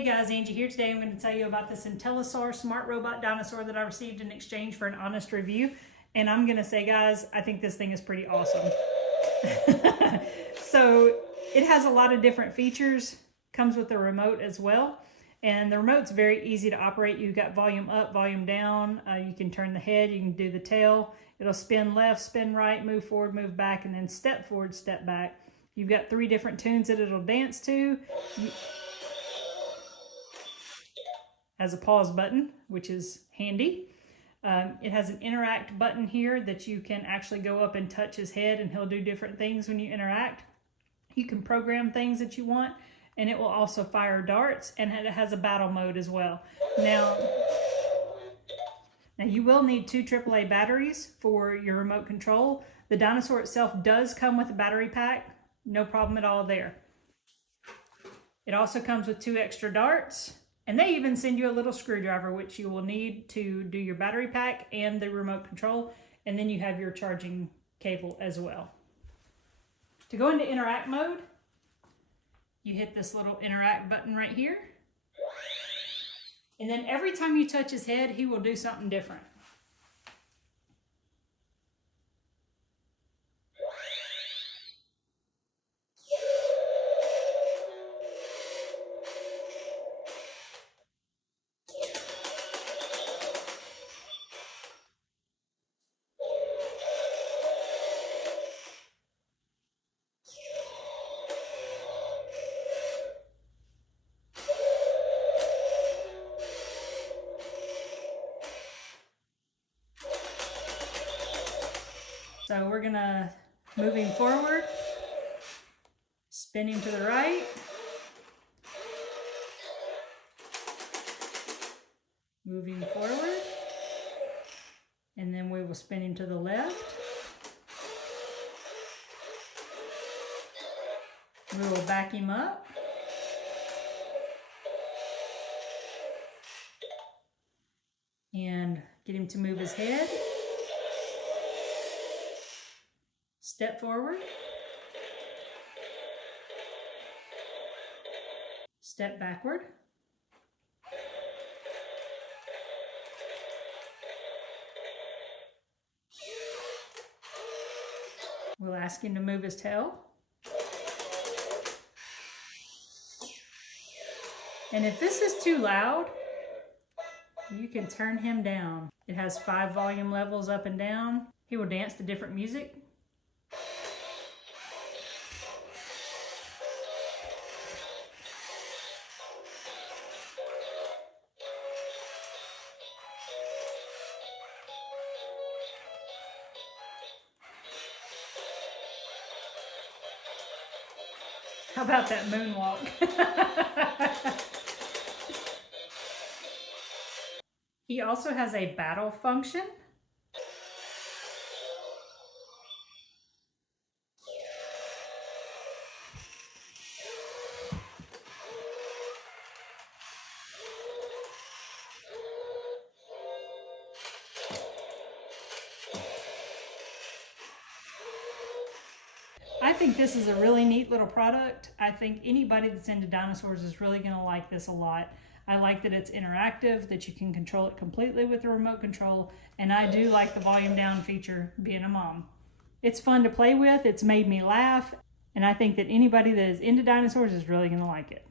Hey guys, Angie here. Today I'm going to tell you about this IntelliSaur smart robot dinosaur that I received in exchange for an honest review. And I'm going to say, guys, I think this thing is pretty awesome. So it has a lot of different features, comes with the remote as well. And the remote's very easy to operate. You've got volume up, volume down. You can turn the head, you can do the tail. It'll spin left, spin right, move forward, move back, and then step forward, step back. You've got 3 different tunes that it'll dance to. Has a pause button, which is handy. It has an interact button here that you can actually go up and touch his head and he'll do different things when you interact. You can program things that you want, and it will also fire darts, and it has a battle mode as well. Now you will need 2 AAA batteries for your remote control. The dinosaur itself does come with a battery pack, no problem at all there. It also comes with 2 extra darts. And they even send you a little screwdriver, which you will need to do your battery pack and the remote control. And then you have your charging cable as well. To go into interact mode, you hit this little interact button right here. And then every time you touch his head, he will do something different. So we're gonna, moving forward, spinning to the right, moving forward, and then we will spin him to the left. We will back him up. And get him to move his head. Step forward, step backward, we'll ask him to move his tail, and if this is too loud, you can turn him down. It has 5 volume levels up and down. He will dance to different music. How about that moonwalk? He also has a battle function. I think this is a really neat little product. I think anybody that's into dinosaurs is really going to like this a lot. I like that it's interactive, that you can control it completely with the remote control, and I do like the volume down feature being a mom. It's fun to play with, it's made me laugh, and I think that anybody that is into dinosaurs is really going to like it.